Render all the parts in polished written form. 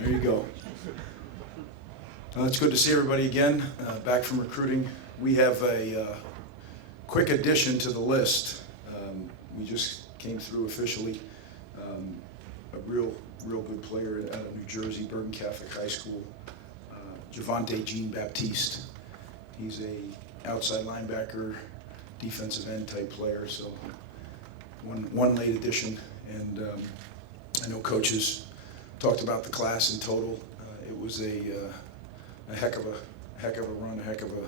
There you go. It's good to see everybody again, back from recruiting. We have a quick addition to the list. We just came through officially a real good player out of New Jersey, Bergen Catholic High School, Javante Jean Baptiste. He's a outside linebacker, defensive end type player, so one late addition. And I know coaches talked about the class in total. It was a heck of a run, a heck of a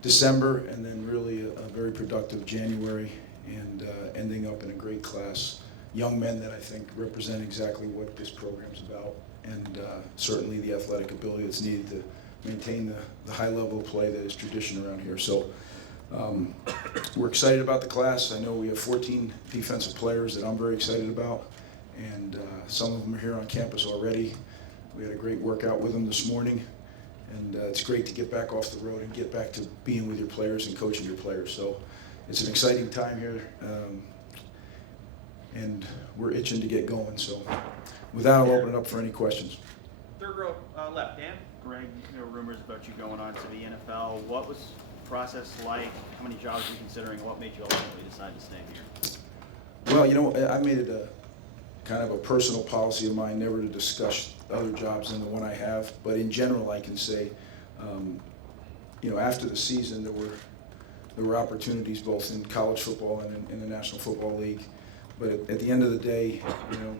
December, and then really a very productive January, and ending up in a great class. Young men that I think represent exactly what this program's about, and certainly the athletic ability that's needed to maintain the high level of play that is tradition around here. So we're excited about the class. I know we have 14 defensive players that I'm very excited about, and some of them are here on campus already. We had a great workout with them this morning, and it's great to get back off the road and get back to being with your players and coaching your players. So it's an exciting time here, and we're itching to get going. So with that, I'll open it up for any questions. Third row left, Dan. Greg, there were rumors about you going on to the NFL. What was the process like? How many jobs were you considering? What made you ultimately decide to stay here? Well, you know, I made it a kind of a personal policy of mine never to discuss other jobs than the one I have. But in general, I can say, you know, after the season, there were opportunities both in college football and in the National Football League. But at the end of the day, you know,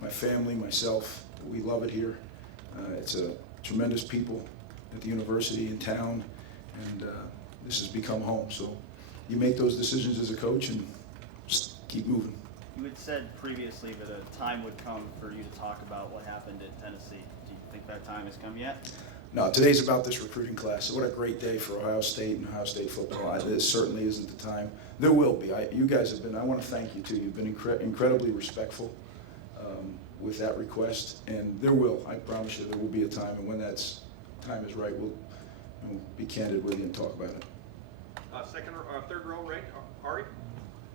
my family, myself, we love it here. It's a tremendous people at the university in town, and this has become home. So you make those decisions as a coach and just keep moving. You had said previously that a time would come for you to talk about what happened at Tennessee. Do you think that time has come yet? No, today's about this recruiting class. What a great day for Ohio State and Ohio State football. This certainly isn't the time. There will be. You guys have been, I want to thank you too. You've been incredibly respectful with that request, and there will, I promise you, there will be a time, and when that time is right, we'll be candid with you and talk about it. Third row, right? Ari?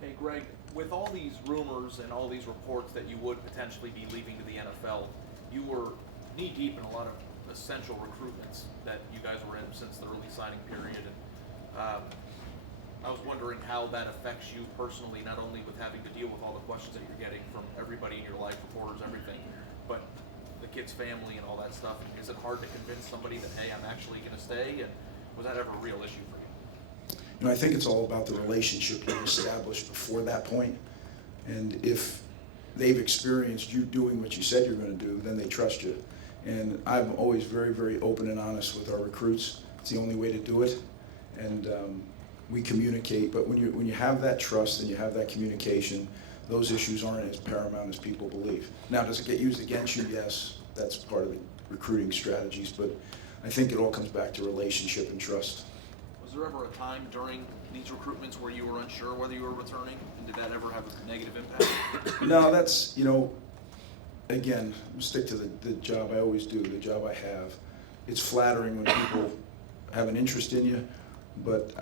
Hey, Greg, with all these rumors and all these reports that you would potentially be leaving to the NFL, you were knee-deep in a lot of essential recruitments that you guys were in since the early signing period. And I was wondering how that affects you personally, not only with having to deal with all the questions that you're getting from everybody in your life, reporters, everything, but the kid's family and all that stuff. Is it hard to convince somebody that, hey, I'm actually going to stay? And was that ever a real issue for you? You know, I think it's all about the relationship you established before that point. And if they've experienced you doing what you said you're going to do, then they trust you. And I'm always very, very open and honest with our recruits. It's the only way to do it. And we communicate, but when you have that trust and you have that communication, those issues aren't as paramount as people believe. Now, does it get used against you? Yes, that's part of the recruiting strategies, but I think it all comes back to relationship and trust. Was there ever a time during these recruitments where you were unsure whether you were returning, and did that ever have a negative impact? No, that's, you know, again, stick to the job I always do, the job I have. It's flattering when people have an interest in you, but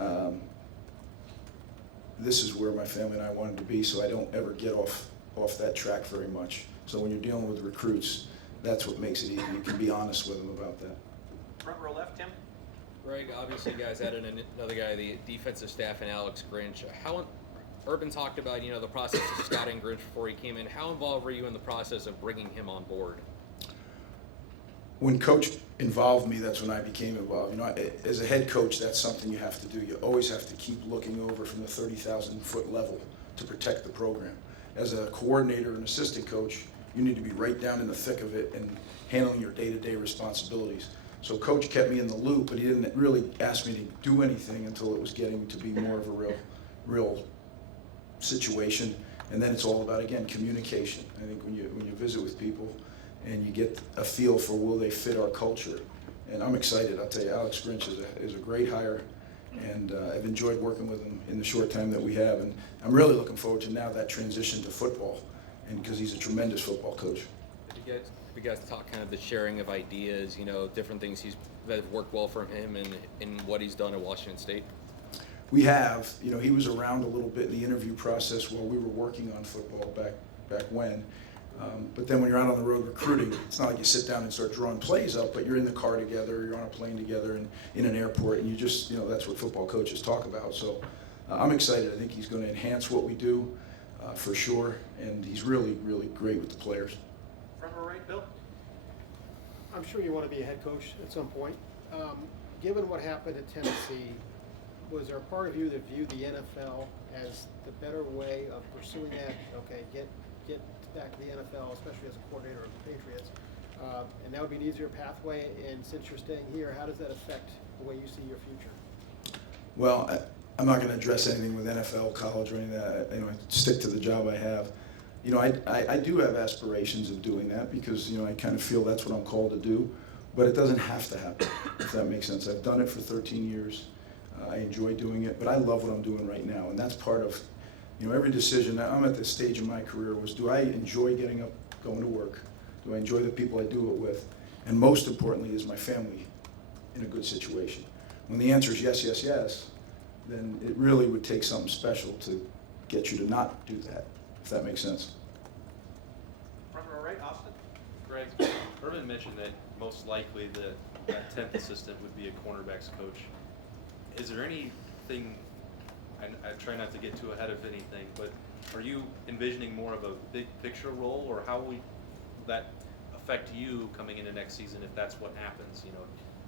this is where my family and I wanted to be, so I don't ever get off that track very much. So when you're dealing with recruits, that's what makes it easy. You can be honest with them about that. Front row left, Tim. Greg, obviously you guys added another guy, the defensive staff, and Alex Grinch. Urban talked about, you know, the process of scouting Grinch before he came in. How involved were you in the process of bringing him on board? When Coach involved me, that's when I became involved. You know, as a head coach, that's something you have to do. You always have to keep looking over from the 30,000-foot level to protect the program. As a coordinator and assistant coach, you need to be right down in the thick of it and handling your day-to-day responsibilities. So Coach kept me in the loop, but he didn't really ask me to do anything until it was getting to be more of a real situation. And then it's all about, again, communication. I think when you visit with people and you get a feel for will they fit our culture. And I'm excited. I'll tell you, Alex Grinch is a great hire, and I've enjoyed working with him in the short time that we have. And I'm really looking forward to now that transition to football, and because he's a tremendous football coach. Have you guys talk kind of the sharing of ideas, you know, different things that have worked well for him and what he's done at Washington State? We have. You know, he was around a little bit in the interview process while we were working on football back when, But then when you're out on the road recruiting, it's not like you sit down and start drawing plays up, but you're in the car together, you're on a plane together, and in an airport, and you just, that's what football coaches talk about. So I'm excited. I think he's going to enhance what we do for sure, and he's really, really great with the players. Front row right, Bill? I'm sure you want to be a head coach at some point. Given what happened at Tennessee, was there a part of you that viewed the NFL as the better way of pursuing that? Okay, get back to the NFL, especially as a coordinator of the Patriots, and that would be an easier pathway. And since you're staying here, how does that affect the way you see your future? Well, I'm not going to address anything with NFL, college, or any of that. I stick to the job I have. I do have aspirations of doing that because, I kind of feel that's what I'm called to do, but it doesn't have to happen, if that makes sense. I've done it for 13 years. I enjoy doing it, but I love what I'm doing right now, and that's part of, every decision. I'm at this stage in my career was, do I enjoy getting up, going to work? Do I enjoy the people I do it with? And most importantly, is my family in a good situation? When the answer is yes, yes, yes, then it really would take something special to get you to not do that, if that makes sense. Front row right, Austin? Greg, Urban mentioned that most likely that 10th assistant would be a cornerbacks coach. Is there anything, I try not to get too ahead of anything, but are you envisioning more of a big picture role, or how will that affect you coming into next season if that's what happens,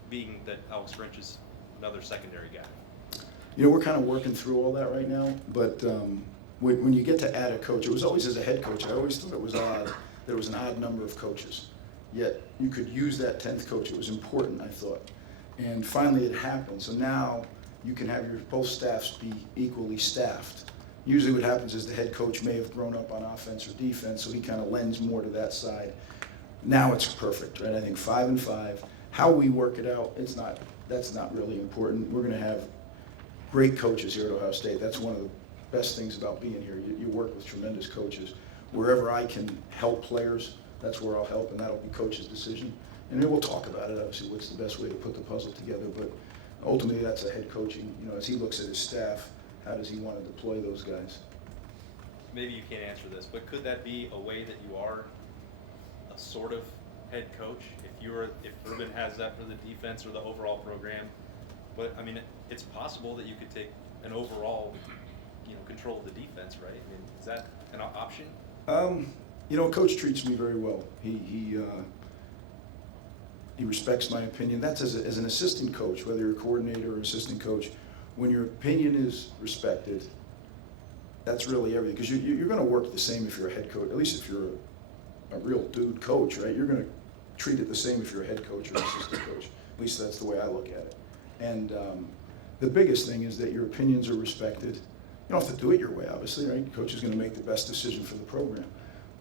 being that Alex Grinch is another secondary guy? We're kind of working through all that right now, but when you get to add a coach, it was always as a head coach, I always thought it was odd, there was an odd number of coaches. Yet you could use that 10th coach, it was important, I thought. And finally it happened, so now you can have your both staffs be equally staffed. Usually what happens is the head coach may have grown up on offense or defense, so he kind of lends more to that side. Now it's perfect, right? I think 5 and 5. How we work it out, that's not really important. We're going to have great coaches here at Ohio State. That's one of the best things about being here. You work with tremendous coaches. Wherever I can help players, that's where I'll help, and that'll be coach's decision. And then we'll talk about it, obviously, what's the best way to put the puzzle together. But ultimately, that's a head coaching, as he looks at his staff, how does he want to deploy those guys? Maybe you can't answer this, but could that be a way that you are a sort of head coach? If Urban has that for the defense or the overall program, but it's possible that you could take an overall, control of the defense, right? Is that an option? A coach treats me very well. He respects my opinion. That's as an assistant coach, whether you're a coordinator or assistant coach, when your opinion is respected, that's really everything. Because you're going to work the same if you're a head coach, at least if you're a real dude coach, right? You're going to treat it the same if you're a head coach or an assistant coach. At least that's the way I look at it. And the biggest thing is that your opinions are respected. You don't have to do it your way, obviously, right? Coach is going to make the best decision for the program.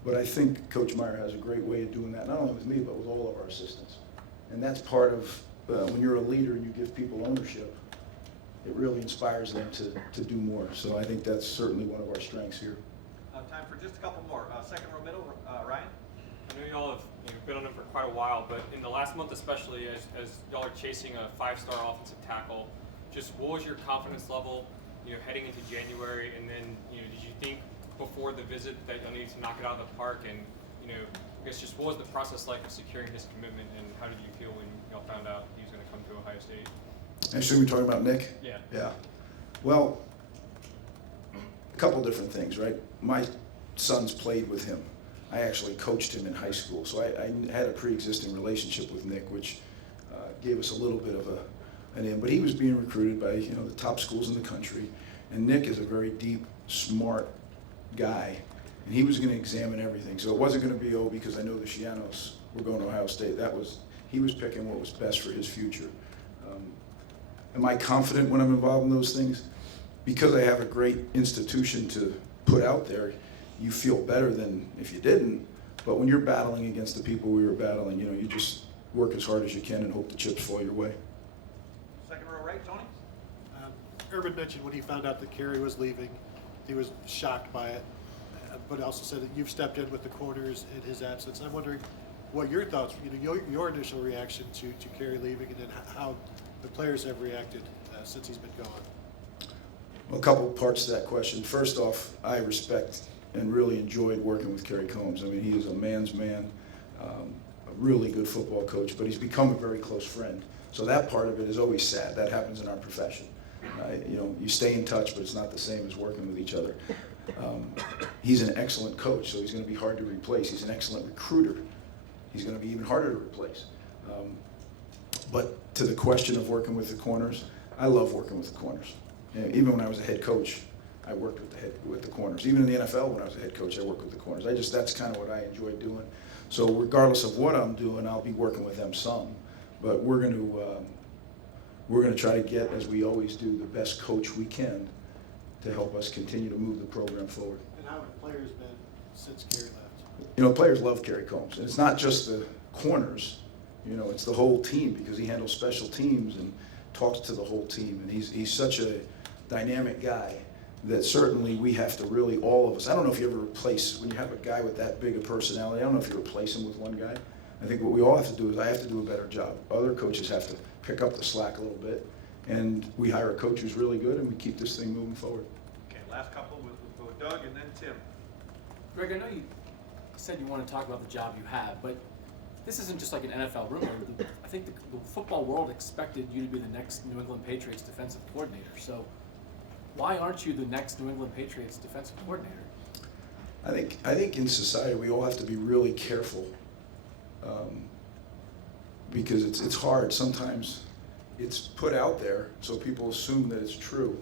But I think Coach Meyer has a great way of doing that, not only with me, but with all of our assistants. And that's part of, when you're a leader and you give people ownership, it really inspires them to do more. So I think that's certainly one of our strengths here. Time for just a couple more. Second row middle, Ryan? I know y'all have been on him for quite a while, but in the last month especially, as y'all are chasing a 5-star offensive tackle, just what was your confidence level, heading into January, and then, did you think before the visit that y'all needed to knock it out of the park, and, I guess just what was the process like of securing his commitment, and how did you feel when y'all found out he was going to come to Ohio State? Actually, we're talking about Nick? Yeah. Yeah. Well, a couple different things, right? My sons played with him. I actually coached him in high school, so I had a pre-existing relationship with Nick, which gave us a little bit of an in. But he was being recruited by the top schools in the country, and Nick is a very deep, smart guy, and he was going to examine everything. So it wasn't going to be because I know the Schianos were going to Ohio State. He was picking what was best for his future. Am I confident when I'm involved in those things? Because I have a great institution to put out there, you feel better than if you didn't. But when you're battling against the people we were battling, you just work as hard as you can and hope the chips fall your way. Second row right, Tony? Urban mentioned when he found out that Kerry was leaving, he was shocked by it, but also said that you've stepped in with the corners in his absence. I'm wondering what your thoughts, your initial reaction to Kerry leaving, and then how the players have reacted since he's been gone. Well, a couple parts to that question. First off, I respect and really enjoyed working with Kerry Combs. I mean, he is a man's man, a really good football coach, but he's become a very close friend. So that part of it is always sad. That happens in our profession. You know, you stay in touch, but it's not the same as working with each other. He's an excellent coach, so he's going to be hard to replace. He's an excellent recruiter. He's going to be even harder to replace. But to the question of working with the corners, I love working with the corners. And even when I was a head coach, I worked with the corners. Even in the NFL, when I was a head coach, I worked with the corners. That's kind of what I enjoy doing. So regardless of what I'm doing, I'll be working with them some. But we're going to try to get, as we always do, the best coach we can to help us continue to move the program forward. And how have the players been since Kerry left? You know, players love Kerry Combs. And it's not just the corners, you know, it's the whole team, because he handles special teams and talks to the whole team. And he's such a dynamic guy that certainly we have to really, all of us, I don't know if you ever replace, when you have a guy with that big a personality, I don't know if you replace him with one guy. I think what we all have to do is I have to do a better job. Other coaches have to pick up the slack a little bit. And we hire a coach who's really good, and we keep this thing moving forward. Okay, last couple with Doug and then Tim. Greg, I know you said you want to talk about the job you have, but this isn't just like an NFL rumor. I think the football world expected you to be the next New England Patriots defensive coordinator. So why aren't you the next New England Patriots defensive coordinator? I think in society we all have to be really careful because it's hard. Sometimes it's put out there so people assume that it's true,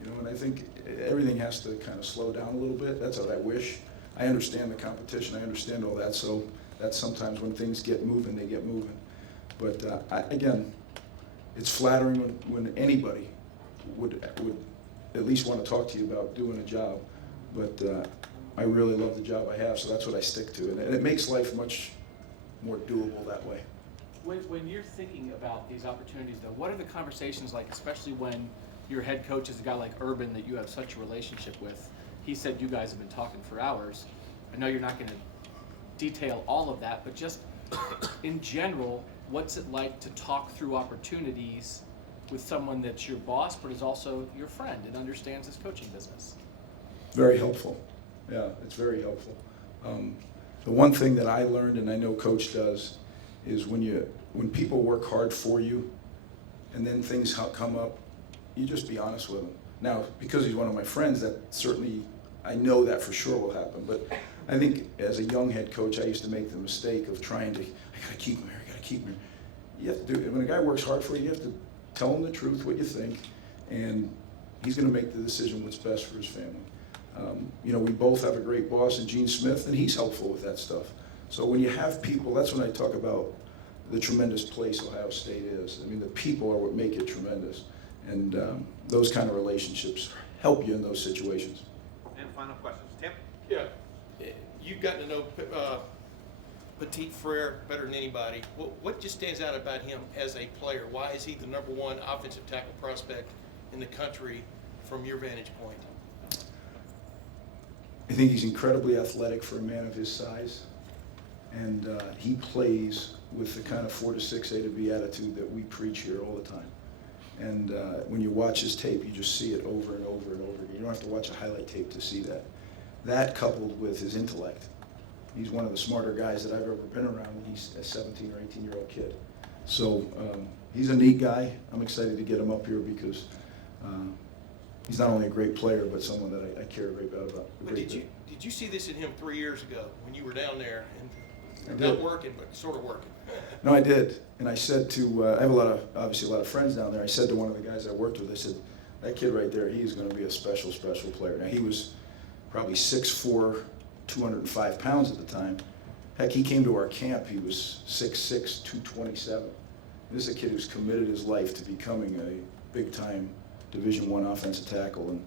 you know. And I think everything has to kind of slow down a little bit. That's what I wish. I understand the competition. I understand all that. So that's sometimes when things get moving, they get moving. But again, it's flattering when anybody would at least want to talk to you about doing a job. But I really love the job I have, so that's what I stick to. And it makes life much more doable that way. When you're thinking about these opportunities, though, what are the conversations like, especially when your head coach is a guy like Urban that you have such a relationship with? He said you guys have been talking for hours. I know you're not going to detail all of that, but just in general, what's it like to talk through opportunities with someone that's your boss but is also your friend and understands his coaching business? Very helpful. Yeah, it's very helpful. The one thing that I learned, and I know Coach does, is when people work hard for you and then things come up, you just be honest with them. Now, because he's one of my friends, that certainly, I know that for sure will happen. But I think as a young head coach, I used to make the mistake of trying to, I gotta keep him here, I gotta keep him here. You have to do it. When a guy works hard for you, you have to tell him the truth, what you think, and he's gonna make the decision what's best for his family. You know, we both have a great boss in Gene Smith, and he's helpful with that stuff. So when you have people, that's when I talk about the tremendous place Ohio State is. I mean, the people are what make it tremendous. And those kind of relationships help you in those situations. And final questions. Tim? Yeah, you've gotten to know Petit Frere better than anybody. What just stands out about him as a player? Why is he the #1 offensive tackle prospect in the country from your vantage point? I think he's incredibly athletic for a man of his size. And he plays with the kind of 4 to 6 A to B attitude that we preach here all the time. And when you watch his tape, you just see it over and over and over again. You don't have to watch a highlight tape to see that. That coupled with his intellect. He's one of the smarter guys that I've ever been around when he's a 17 or 18-year-old kid. So he's a neat guy. I'm excited to get him up here because he's not only a great player, but someone that I care a great bit about. But did you see this in him 3 years ago when you were down there and I not did. working, but sort of working? No, I did. And I said to, I have obviously a lot of friends down there. I said to one of the guys I worked with, I said, that kid right there, he's going to be a special, special player. Now, he was probably 6'4", 205 pounds at the time. Heck, he came to our camp, he was 6'6", 227. This is a kid who's committed his life to becoming a big-time Division I offensive tackle. And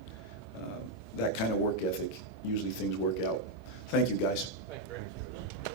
that kind of work ethic, usually things work out. Thank you, guys. Thank you, Greg.